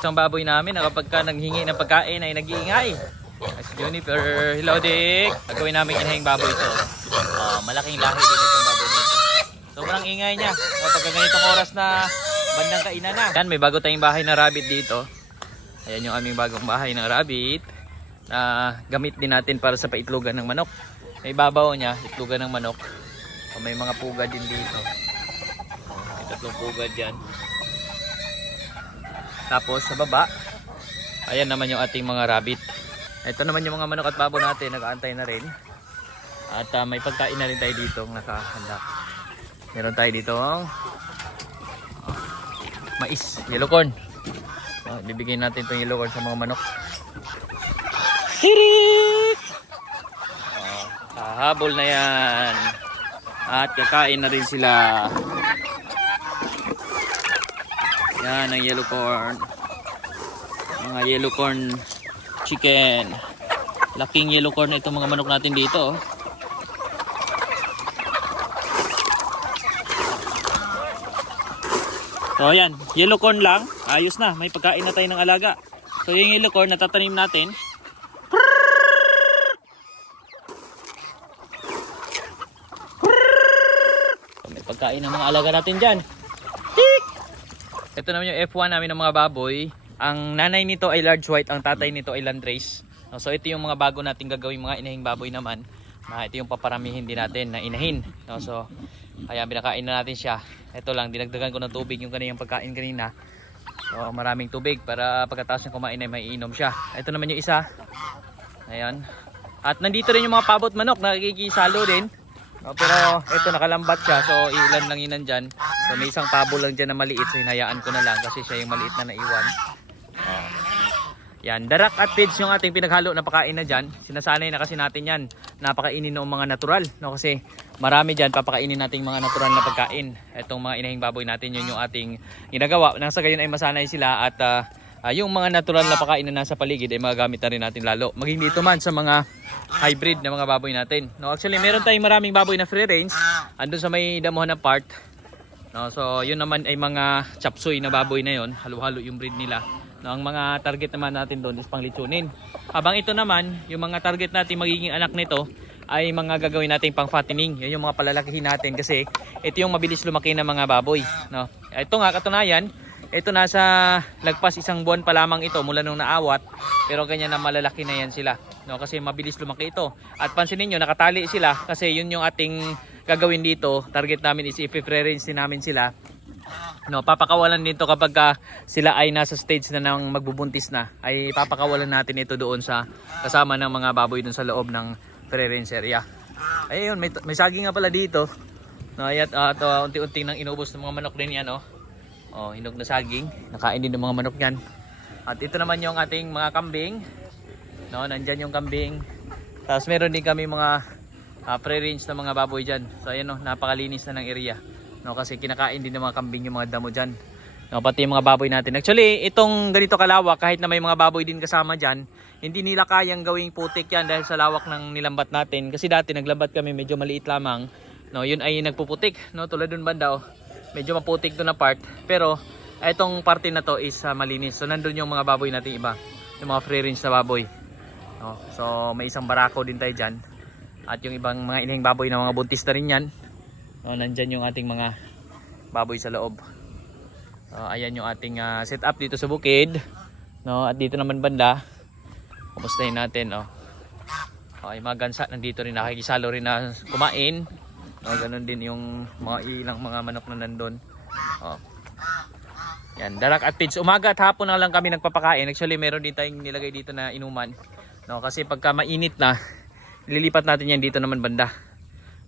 Isang baboy namin na kapag ka nanghingi ng pagkain ay nag-iingay. As Juniper, hello Dick. Gagawin namin inahing baboy ito. Ah, malaking lahi din itong baboy nito. Sobrang ingay niya. Kapag ganitong oras na bandang kainan na. Yan, may bago tayong bahay na rabbit dito. Ayan yung aming bagong bahay ng rabbit. Na gamit din natin para sa paitlogan ng manok. May babaw niya, itlogan ng manok. O, may mga pugad din dito. May tatlong pugad dyan. Tapos sa baba, ayan naman yung ating mga rabbit. Ito naman yung mga manok at babo natin, nag-aantay na rin. At ah, may pagkain na rin tayo dito nakahanda. Meron tayo dito oh, mais, yellow corn. Oh, bibigyan natin itong yellow corn sa mga manok. Hirit! Oh, kahabol na yan. At kakain na rin sila. Yan ang yellow corn. Mga yellow corn chicken. Laking yellow corn itong mga manok natin dito. oh. So ayan, yellow corn lang. Ayos na, may pagkain na tayo ng alaga. So yung yellow corn natatanim natin. So, pagkain ng mga alaga natin dyan. Ito naman yung F1 namin ng mga baboy. Ang nanay nito ay large white, ang tatay nito ay landrace. So ito yung mga bago natin gagawin mga inahing baboy naman. Na ito yung paparamihin din natin na inahin. So kaya binakain na natin siya. Ito lang, dinagdagan ko ng tubig yung kaniyang pagkain kanina. So maraming tubig para pagkatapos ng kumain ay maiinom siya. Ito naman yung isa. Ayan. At nandito rin yung mga pabot manok, nakikisalo din. No, pero ito nakalambat siya, so ilan lang yun nandyan. So may isang pabo lang dyan na maliit, so hinayaan ko na lang kasi siya yung maliit na naiwan. Oh. Yan, darak at pids yung ating pinaghalo na pakain na dyan. Sinasanay na kasi natin yan. Napakainin ng mga natural. No? Kasi marami dyan, papakainin natin mga natural na pagkain. Itong mga inahing baboy natin, yun yung ating ginagawa. Nasa gayon ay masanay sila at ah, ah, yung mga natural na pakain na nasa paligid ay magagamit na rin natin lalo. Maging dito man sa mga hybrid na mga baboy natin. No, actually, meron tayong maraming baboy na free range. Andun sa may damuhan na part. No, so yun naman ay mga chapsuy na baboy na yon, halo-halo yung breed nila. No, ang mga target naman natin doon is panglitsunin. Habang ito naman, yung mga target natin magiging anak nito ay mga gagawin nating pang fattening. Yun yung mga palalakihin natin kasi ito yung mabilis lumaki ng mga baboy, no. Ito nga katunayan, ito nasa lagpas isang buwan pa lamang ito mula nung naawat, pero ganyan na malalaki na yan sila. No, kasi mabilis lumaki ito. At pansinin niyo nakatali sila kasi yun yung ating gagawin dito. Target namin is i-preference din namin sila No, papakawalan dito kapag ka sila ay nasa stage na ng magbubuntis na, ay papakawalan natin ito doon sa kasama ng mga baboy doon sa loob ng preference area. Ayun, may, may saging nga pala dito. No, ayat uh, to unti-unti nang inubos ng mga manok din yan, oh. Oh, hinog na saging. Nakain din ng mga manok yan. At ito naman yung ating mga kambing. No, nandyan yung kambing. Tapos meron din kami mga uh, pre-range na mga baboy dyan. So ayan, oh, napakalinis na ng area. No, kasi kinakain din ng mga kambing yung mga damo dyan. No, pati yung mga baboy natin. Actually, itong ganito kalawak, kahit na may mga baboy din kasama dyan, hindi nila kayang gawing putik yan dahil sa lawak ng nilambat natin. Kasi dati naglambat kami, medyo maliit lamang. No, yun ay nagpuputik. No, tulad dun banda, oh, medyo maputik to na part. Pero, itong parte na to is ah, malinis. So, nandun yung mga baboy natin iba. Yung mga free range na baboy. No, so, may isang barako din tayo dyan. At yung ibang mga inahing baboy na mga buntis na rin yan. No, nandyan yung ating mga baboy sa loob. So, ayan yung ating ah, setup dito sa bukid. No, at dito naman banda. Kumustahin natin, oh. Okay, mga gansa nandito rin nakikisalo rin na kumain. No, ganun din yung mga ilang mga manok na nandun. Oh. Yan, darak at pids. Umaga at hapon na lang kami nagpapakain. Actually, meron din tayong nilagay dito na inuman. No, kasi pagka mainit na, lilipat natin yan dito naman banda.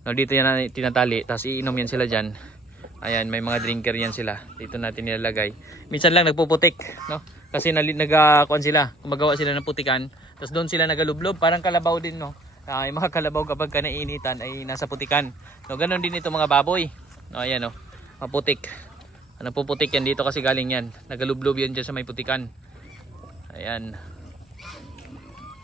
No, dito yan na tinatali, tapos iinom yan sila dyan. Ayan, may mga drinker yan sila. Dito natin nilalagay. Minsan lang nagpuputik, no? Kasi nali, nagakuan sila, gumagawa sila ng putikan. Tapos doon sila nagalublob, parang kalabaw din, no? Ah, yung mga kalabaw kapag ka ay nasa putikan. No, ganun din ito mga baboy. No, ayan, no. Maputik. Ano puputik yan dito kasi galing yan. Nagalublob yan dyan sa may putikan. Ayan.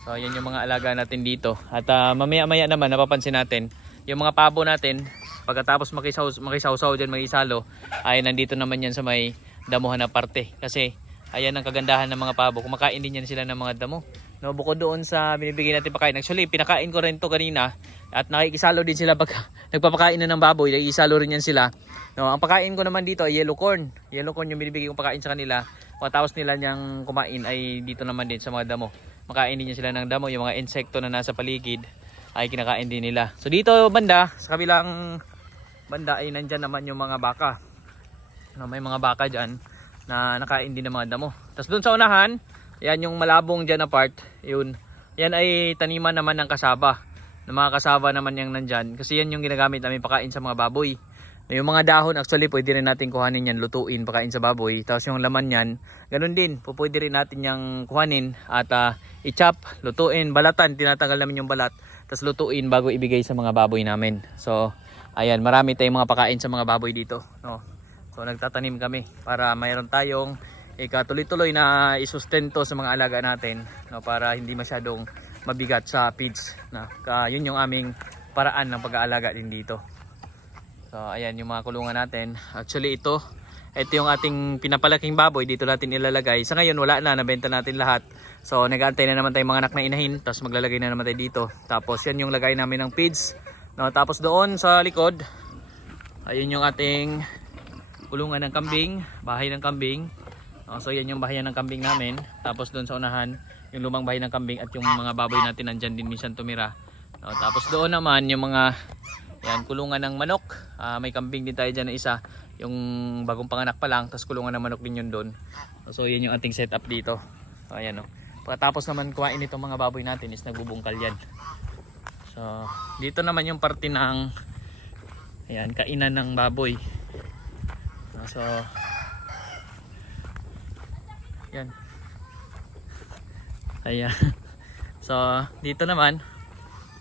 So ayan yung mga alaga natin dito. At ah, mamaya-maya naman napapansin natin yung mga pabo natin pagkatapos makisaw makisaw-saw diyan magisalo ay nandito naman yan sa may damuhan na parte kasi Ayan ang kagandahan ng mga pabo. Kumakain din yan sila ng mga damo. No, bukod doon sa binibigay natin pagkain. Actually, pinakain ko rin to kanina at nakikisalo din sila pag nagpapakain na ng baboy. Nakikisalo rin yan sila. No, ang pagkain ko naman dito ay yellow corn. Yellow corn yung binibigay kong pagkain sa kanila. Pagkatapos nila niyang kumain ay dito naman din sa mga damo. Makain din sila ng damo. Yung mga insekto na nasa paligid ay kinakain din nila. So dito banda, sa kabilang banda ay nandyan naman yung mga baka. No, may mga baka dyan na nakain din ng mga damo. Tapos doon sa unahan, yan yung malabong dyan na part, yun. Yan ay taniman naman ng kasaba. Ng mga kasaba naman yung nandyan. Kasi yan yung ginagamit namin pakain sa mga baboy. Yung mga dahon, actually, pwede rin natin kuhanin yan, lutuin, pakain sa baboy. Tapos yung laman yan, ganun din. Pwede rin natin yung kuhanin at ah, i-chop, lutuin, balatan. Tinatanggal namin yung balat. Tapos lutuin bago ibigay sa mga baboy namin. So, ayan, marami tayong mga pakain sa mga baboy dito. No? So, nagtatanim kami para mayroon tayong ikatuloy-tuloy na isustento sa mga alaga natin no, para hindi masyadong mabigat sa feeds. Na, ka, yun yung aming paraan ng pag-aalaga din dito. So ayan yung mga kulungan natin. Actually ito, ito yung ating pinapalaking baboy. Dito natin ilalagay. Sa ngayon wala na, nabenta natin lahat. So nag-aantay na naman tayong mga anak na inahin. Tapos maglalagay na naman tayo dito. Tapos yan yung lagay namin ng feeds. No, tapos doon sa likod, ayun yung ating kulungan ng kambing. Bahay ng kambing. No, so yan yung bahayan ng kambing namin. Tapos doon sa unahan, yung lumang bahay ng kambing at yung mga baboy natin nandyan din minsan tumira. No, tapos doon naman yung mga yan, kulungan ng manok. Ah, may kambing din tayo dyan na isa. Yung bagong panganak pa lang. Tapos kulungan ng manok din yun doon. So, yan yung ating setup dito. So, ayan o. Pagkatapos naman kuhain itong mga baboy natin is nagbubungkal yan. So, dito naman yung parte ng ayan, kainan ng baboy. So, yan. Ayan. So, dito naman,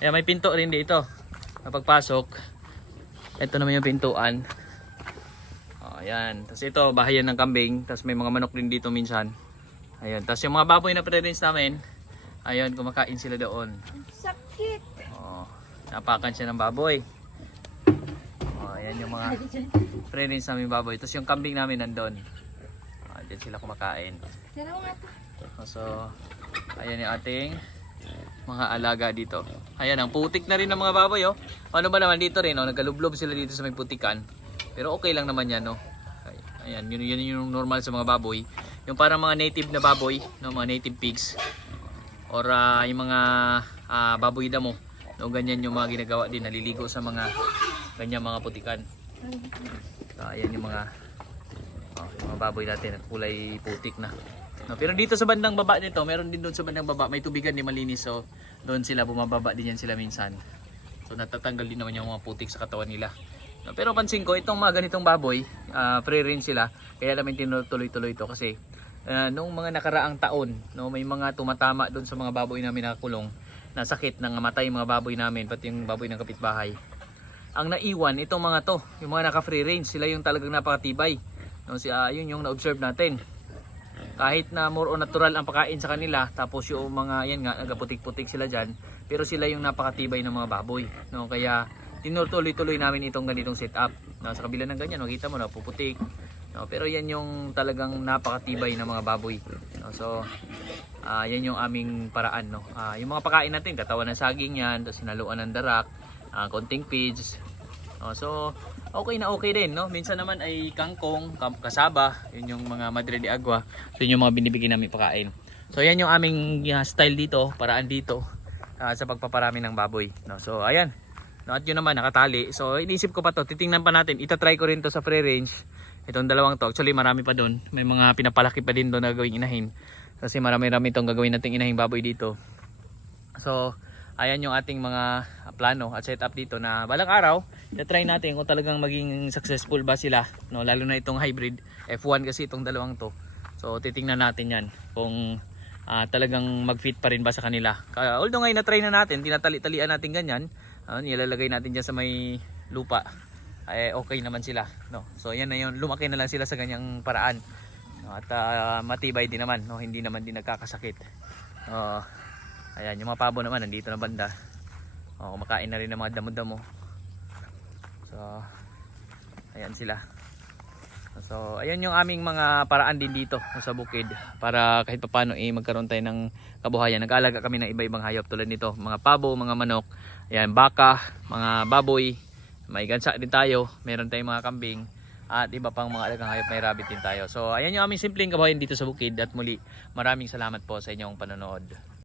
ayan, may pinto rin dito. Pagpasok ito naman yung pintuan. Oh, ayan. Tapos ito bahayan ng kambing. Tapos may mga manok din dito minsan. Ayan. Tapos yung mga baboy na pre-rinse namin ayan kumakain sila doon. Sakit. oh, napakan siya ng baboy. Oh, ayan yung mga pre-rinse namin baboy. Tapos yung kambing namin nandun oh, dyan sila kumakain. Oh, so ayan yung ating mga alaga dito. Ayan, ang putik na rin ng mga baboy, oh. Ano ba naman dito rin, oh, nagkalublob sila dito sa may putikan. Pero okay lang naman yan. Ay- Ayan, yun, yun yung normal sa mga baboy. Yung parang mga native na baboy, no, mga native pigs. Or ah, yung mga ah, baboy damo. No, ganyan yung mga ginagawa din, naliligo sa mga ganyan mga putikan. So, ayan yung mga oh, yung mga baboy natin, at kulay putik na. No, pero dito sa bandang baba nito, meron din doon sa bandang baba, may tubigan di malinis so doon sila bumababa din yan sila minsan. So natatanggal din naman yung mga putik sa katawan nila. No, pero pansin ko itong mga ganitong baboy, ah pre-range sila, kaya namin tinutuloy-tuloy ito kasi ah, noong mga nakaraang taon, no, may mga tumatama doon sa mga baboy namin nakakulong na sakit nang matay mga baboy namin, pati yung baboy ng kapitbahay. Ang naiwan itong mga to, yung mga naka-free range, sila yung talagang napakatibay. No, si ah, yun yung na-observe natin. Kahit na more on natural ang pagkain sa kanila tapos yung mga yan nga nagaputik-putik sila dyan pero sila yung napakatibay ng mga baboy no? Kaya tinutuloy-tuloy namin itong ganitong setup. No, sa kabila ng ganyan makita mo na puputik no, pero yan yung talagang napakatibay ng mga baboy no, so ah, yan yung aming paraan no? Ah, yung mga pagkain natin katawan ng saging yan tapos sinaluan ng darak ah, konting feeds Oh, so okay na okay din, no? Minsan naman ay kangkong, kasaba, yun yung mga madre de agua. So yun yung mga binibigyan namin pagkain. So yan yung aming uh, style dito, paraan dito uh, sa pagpaparami ng baboy, no? So ayan. No, at yun naman nakatali. So inisip ko pa to, titingnan pa natin. Itatry ko rin to sa free range. Itong dalawang to, actually marami pa doon. May mga pinapalaki pa din doon na gawing inahin. Kasi marami-rami itong gagawin nating inahing baboy dito. So, ayan yung ating mga plano at setup dito na balang araw, na-try natin kung talagang maging successful ba sila, no? lalo na itong hybrid F1 kasi itong dalawang to. So, titingnan natin yan kung ah, talagang mag-fit pa rin ba sa kanila. Ka- although ngayon na-try na natin, tinatali-talian natin ganyan, ah, nilalagay natin dyan sa may lupa, ay okay naman sila. No? So, yan na yun, lumaki na lang sila sa ganyang paraan. No? At ah, matibay din naman, no? hindi naman din nagkakasakit. Oh, Ayan, yung mga pabo naman nandito na banda. O, kumakain na rin ng mga damo-damo. So, ayan sila. So, ayan yung aming mga paraan din dito sa bukid para kahit papaano eh magkaroon tayo ng kabuhayan. Nag-aalaga kami ng iba-ibang hayop tulad nito, mga pabo, mga manok, ayan, baka, mga baboy, may gansa din tayo, meron tayong mga kambing at iba pang mga alagang hayop may rabbit din tayo. So, ayan yung aming simpleng kabuhayan dito sa bukid at muli maraming salamat po sa inyong panonood.